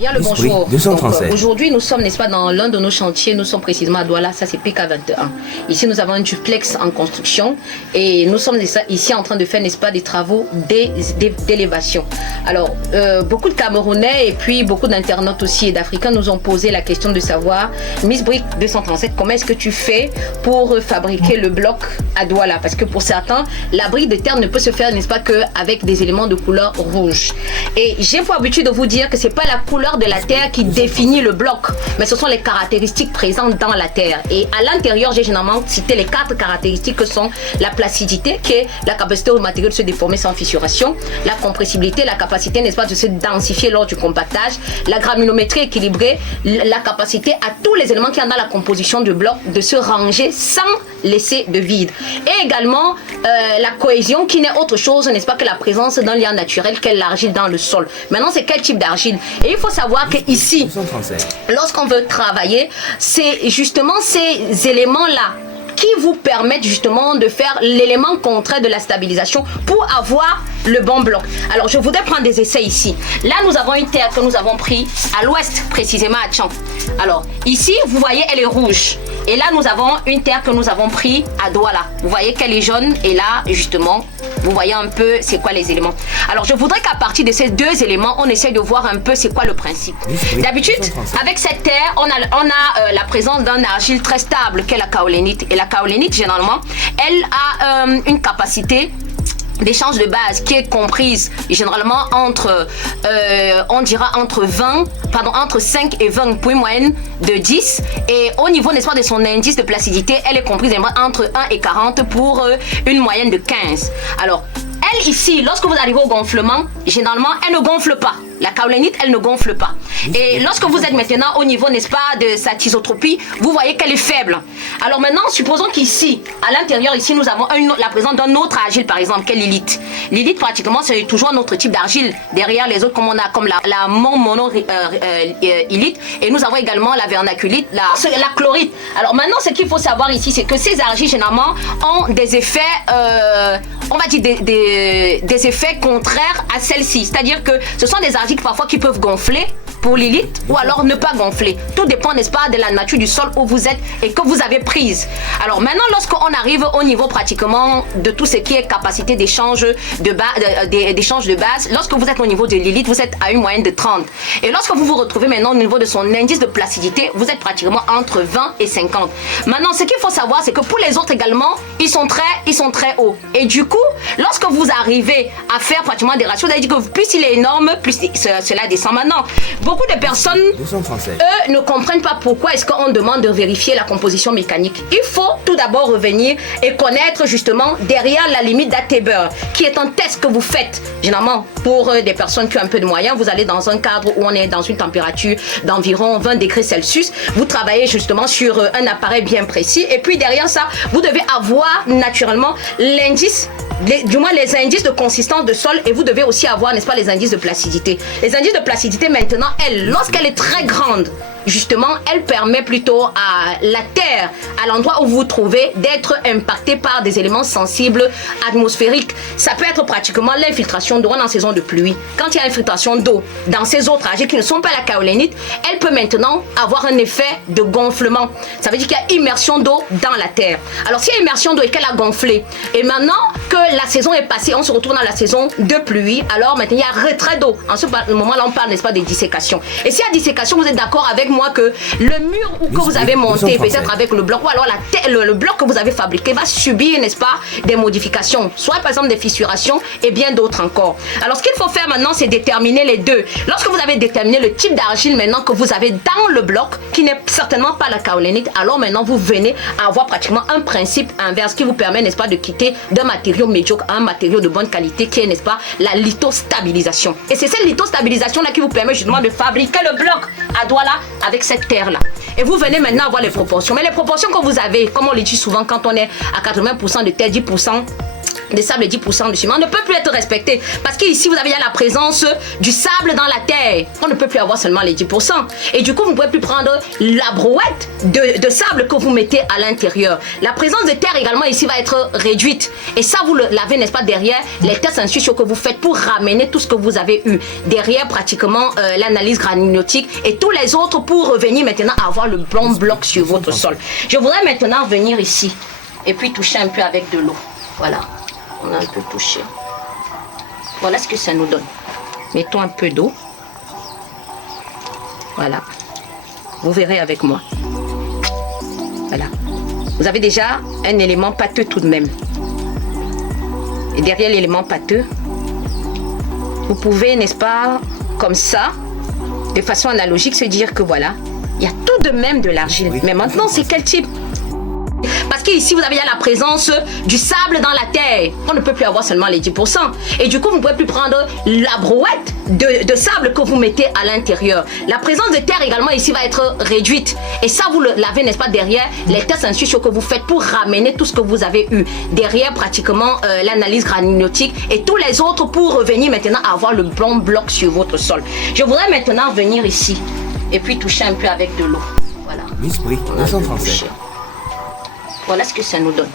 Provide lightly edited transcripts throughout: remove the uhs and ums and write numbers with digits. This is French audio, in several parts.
Bien le bonjour. Aujourd'hui, nous sommes, n'est-ce pas, dans l'un de nos chantiers. Nous sommes précisément à Douala, ça c'est PK21. Ici, nous avons un duplex en construction et nous sommes ici en train de faire, n'est-ce pas, des travaux d'élévation. Alors, beaucoup de Camerounais et puis beaucoup d'internautes aussi et d'Africains nous ont posé la question de savoir, Miss Brick 237, comment est-ce que tu fais pour fabriquer le bloc à Douala? Parce que pour certains, la brique de terre ne peut se faire, n'est-ce pas, qu'avec des éléments de couleur rouge. Et j'ai pour habitude de vous dire que c'est pas la couleur de la terre qui définit le bloc, mais ce sont les caractéristiques présentes dans la terre. Et à l'intérieur, j'ai généralement cité les 4 caractéristiques que sont la placidité, qui est la capacité au matériau de se déformer sans fissuration, la compressibilité, la capacité, n'est-ce pas, de se densifier lors du compactage, la graminométrie équilibrée, la capacité à tous les éléments qui sont dans la composition du bloc de se ranger sans laisser de vide. Et également la cohésion qui n'est autre chose, n'est-ce pas, que la présence d'un lien naturel qu'est l'argile dans le sol. Maintenant, c'est quel type d'argile? Et il faut savoir que ici, lorsqu'on veut travailler, c'est justement ces éléments-là qui vous permettent justement de faire l'élément contraire de la stabilisation pour avoir le bon bloc. Alors, je voudrais prendre des essais ici. Là, nous avons une terre que nous avons pris à l'ouest, précisément à Tchang. Alors, ici, vous voyez, elle est rouge. Et là, nous avons une terre que nous avons pris à Douala. Vous voyez qu'elle est jaune. Et là, justement, vous voyez un peu c'est quoi les éléments. Alors, je voudrais qu'à partir de ces 2 éléments, on essaye de voir un peu c'est quoi le principe. D'habitude, avec cette terre, on a la présence d'un argile très stable qu'est la kaolénite. Et la kaolénite, généralement, elle a une capacité d'échange de base qui est comprise généralement entre, on dira entre 5 et 20 pour une moyenne de 10. Et au niveau, n'est-ce pas, de son indice de placidité, elle est comprise entre 1 et 40 pour une moyenne de 15. Alors, elle ici, lorsque vous arrivez au gonflement, généralement, elle ne gonfle pas. La kaolénite, elle ne gonfle pas. Et lorsque vous êtes maintenant au niveau, n'est-ce pas, de sa tisotropie, vous voyez qu'elle est faible. Alors maintenant, supposons qu'ici, à l'intérieur, ici, nous avons la présence d'un autre argile, par exemple, qu'est l'hélite. L'hélite, pratiquement, c'est toujours un autre type d'argile. Derrière les autres, comme on a comme la mono-hélite. Et nous avons également la vernaculite, la chlorite. Alors maintenant, ce qu'il faut savoir ici, c'est que ces argiles, généralement, ont des effets, on va dire des effets contraires à celle-ci. C'est-à-dire que ce sont des argiles parfois qui peuvent gonfler pour l'hélite ou alors ne pas gonfler. Tout dépend, n'est-ce pas, de la nature du sol où vous êtes et que vous avez prise. Alors maintenant, lorsqu'on arrive au niveau pratiquement de tout ce qui est capacité d'échange de base, lorsque vous êtes au niveau de l'hélite, vous êtes à une moyenne de 30. Et lorsque vous vous retrouvez maintenant au niveau de son indice de placidité, vous êtes pratiquement entre 20 et 50. Maintenant, ce qu'il faut savoir, c'est que pour les autres également, ils sont très hauts. Et du coup, lorsque vous arrivez à faire pratiquement des ratios, c'est-à-dire que plus il est énorme, plus cela descend maintenant. Beaucoup de personnes, eux, ne comprennent pas pourquoi est-ce qu'on demande de vérifier la composition mécanique. Il faut tout d'abord revenir et connaître justement derrière la limite d'Ateber, qui est un test que vous faites. Généralement, pour des personnes qui ont un peu de moyens, vous allez dans un cadre où on est dans une température d'environ 20 degrés Celsius. Vous travaillez justement sur un appareil bien précis. Et puis derrière ça, vous devez avoir naturellement l'indice, du moins les indices de consistance de sol, et vous devez aussi avoir, n'est-ce pas, les indices de placidité. Les indices de placidité maintenant, lorsqu'elle est très grande, justement, elle permet plutôt à la terre, à l'endroit où vous vous trouvez, d'être impactée par des éléments sensibles atmosphériques. Ça peut être pratiquement l'infiltration d'eau en saison de pluie. Quand il y a infiltration d'eau dans ces autres argiles qui ne sont pas la kaolénite, elle peut maintenant avoir un effet de gonflement. Ça veut dire qu'il y a immersion d'eau dans la terre. Alors, s'il y a immersion d'eau et qu'elle a gonflé, et maintenant que la saison est passée, on se retrouve dans la saison de pluie, alors maintenant il y a retrait d'eau. En ce moment-là, on parle, n'est-ce pas, de dissécation. Et s'il y a dissécation, vous êtes d'accord avec moi que le mur que vous avez monté, peut-être avec le bloc, ou alors le bloc que vous avez fabriqué va subir, n'est-ce pas, des modifications, soit par exemple des fissurations et bien d'autres encore. Alors ce qu'il faut faire maintenant, c'est déterminer les deux. Lorsque vous avez déterminé le type d'argile maintenant que vous avez dans le bloc, qui n'est certainement pas la kaolénite, alors maintenant vous venez à avoir pratiquement un principe inverse qui vous permet, n'est-ce pas, de quitter d'un matériau médiocre à un matériau de bonne qualité qui est, n'est-ce pas, la lithostabilisation. Et c'est cette lithostabilisation là qui vous permet justement de fabriquer le bloc à Douala avec cette terre là. Et vous venez maintenant avoir les proportions. Mais les proportions que vous avez, comme on le dit souvent, quand on est à 80% de terre, 10% des sables et 10% de ciment ne peut plus être respecté. Parce qu'ici, vous avez la présence du sable dans la terre. On ne peut plus avoir seulement les 10%. Et du coup, vous ne pouvez plus prendre la brouette de sable que vous mettez à l'intérieur. La présence de terre également ici va être réduite. Et ça, vous le l'avez, n'est-ce pas, derrière les tests institutions que vous faites pour ramener tout ce que vous avez eu. Derrière, pratiquement, l'analyse granulotique et tous les autres pour revenir maintenant à avoir le bon bloc sur votre sol. Je voudrais maintenant venir ici et puis toucher un peu avec de l'eau. Voilà. On a un peu touché. Voilà ce que ça nous donne. Mettons un peu d'eau. Voilà. Vous verrez avec moi. Voilà. Vous avez déjà un élément pâteux tout de même. Et derrière l'élément pâteux, vous pouvez, n'est-ce pas, comme ça, de façon analogique, se dire que voilà, il y a tout de même de l'argile. Mais maintenant, c'est quel type ? Parce qu'ici, vous avez la présence du sable dans la terre. On ne peut plus avoir seulement les 10%. Et du coup, vous ne pouvez plus prendre la brouette de sable que vous mettez à l'intérieur. La présence de terre également ici va être réduite. Et ça, vous le l'avez, n'est-ce pas, derrière les tests institutions que vous faites pour ramener tout ce que vous avez eu. Derrière, pratiquement, l'analyse granulotique et tous les autres pour revenir maintenant à avoir le bon bloc sur votre sol. Je voudrais maintenant venir ici et puis toucher un peu avec de l'eau. Voilà. Miss Brie, 237. Voilà ce que ça nous donne.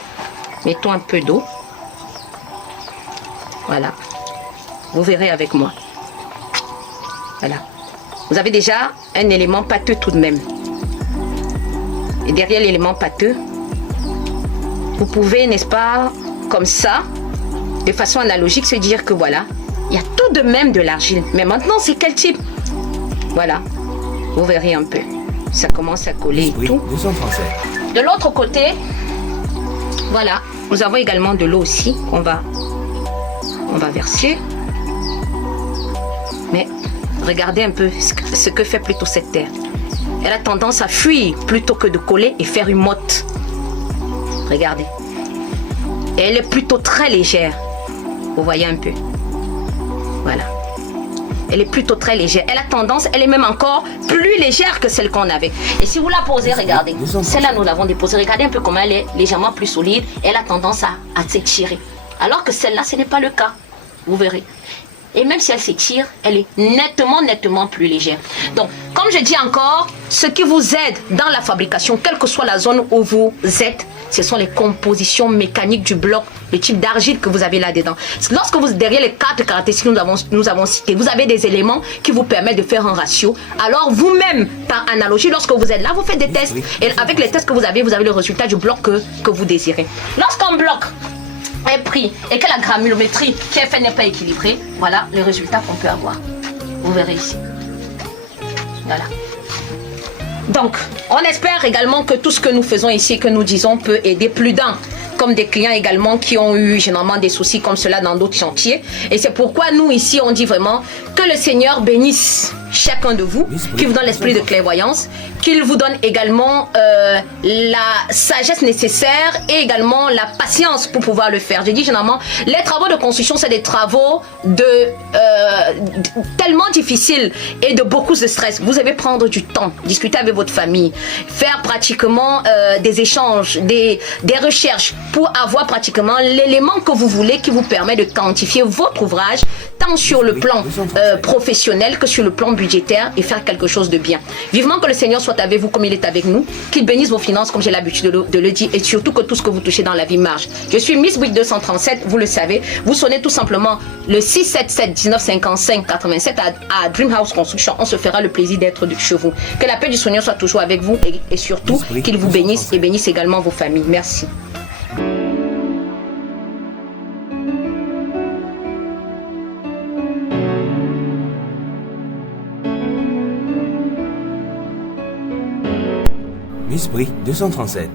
Mettons un peu d'eau. Voilà. Vous verrez avec moi. Voilà. Vous avez déjà un élément pâteux tout de même. Et derrière l'élément pâteux, vous pouvez, n'est-ce pas, comme ça, de façon analogique, se dire que voilà, il y a tout de même de l'argile. Mais maintenant, c'est quel type? Voilà. Vous verrez un peu. Ça commence à coller et tout. 237. De l'autre côté, voilà, nous avons également de l'eau aussi qu'on va verser. Mais regardez un peu ce que fait plutôt cette terre. Elle a tendance à fuir plutôt que de coller et faire une motte. Regardez. Et elle est plutôt très légère. Vous voyez un peu. Voilà. Elle est plutôt très légère. Elle a tendance, elle est même encore plus légère que celle qu'on avait. Et si vous la posez, regardez. Celle-là, nous l'avons déposée. Regardez un peu comment elle est légèrement plus solide. Elle a tendance à s'étirer. Alors que celle-là, ce n'est pas le cas. Vous verrez. Et même si elle s'étire, elle est nettement plus légère. Donc, comme je dis encore, ce qui vous aide dans la fabrication, quelle que soit la zone où vous êtes, ce sont les compositions mécaniques du bloc, le type d'argile que vous avez là-dedans. Lorsque vous, derrière les 4 caractéristiques que nous avons citées, vous avez des éléments qui vous permettent de faire un ratio. Alors vous-même, par analogie, lorsque vous êtes là, vous faites des tests. Et avec les tests que vous avez le résultat du bloc que vous désirez. Lorsqu'un bloc est pris et que la granulométrie qui est faite n'est pas équilibrée, voilà les résultats qu'on peut avoir. Vous verrez ici. Voilà. Donc, on espère également que tout ce que nous faisons ici et que nous disons peut aider plus d'un, comme des clients également qui ont eu généralement des soucis comme cela dans d'autres chantiers. Et c'est pourquoi nous ici, on dit vraiment que le Seigneur bénisse chacun de vous, qu'il vous donne l'esprit de clairvoyance, qu'il vous donne également la sagesse nécessaire et également la patience pour pouvoir le faire. Je dis généralement, les travaux de construction, c'est des travaux tellement difficiles et de beaucoup de stress. Vous devez prendre du temps, discuter avec votre famille, faire pratiquement des échanges, des recherches pour avoir pratiquement l'élément que vous voulez qui vous permet de quantifier votre ouvrage tant sur le plan professionnel que sur le plan budgétaire et faire quelque chose de bien. Vivement que le Seigneur soit avec vous comme il est avec nous, qu'il bénisse vos finances comme j'ai l'habitude de le dire et surtout que tout ce que vous touchez dans la vie marche. Je suis Miss Brie 237, vous le savez. Vous sonnez tout simplement le 677 1955 87 à Dreamhouse Construction. On se fera le plaisir d'être chez vous. Que la paix du Seigneur soit toujours avec vous et surtout qu'il vous bénisse et bénisse également vos familles. Merci. Miss Brie 237.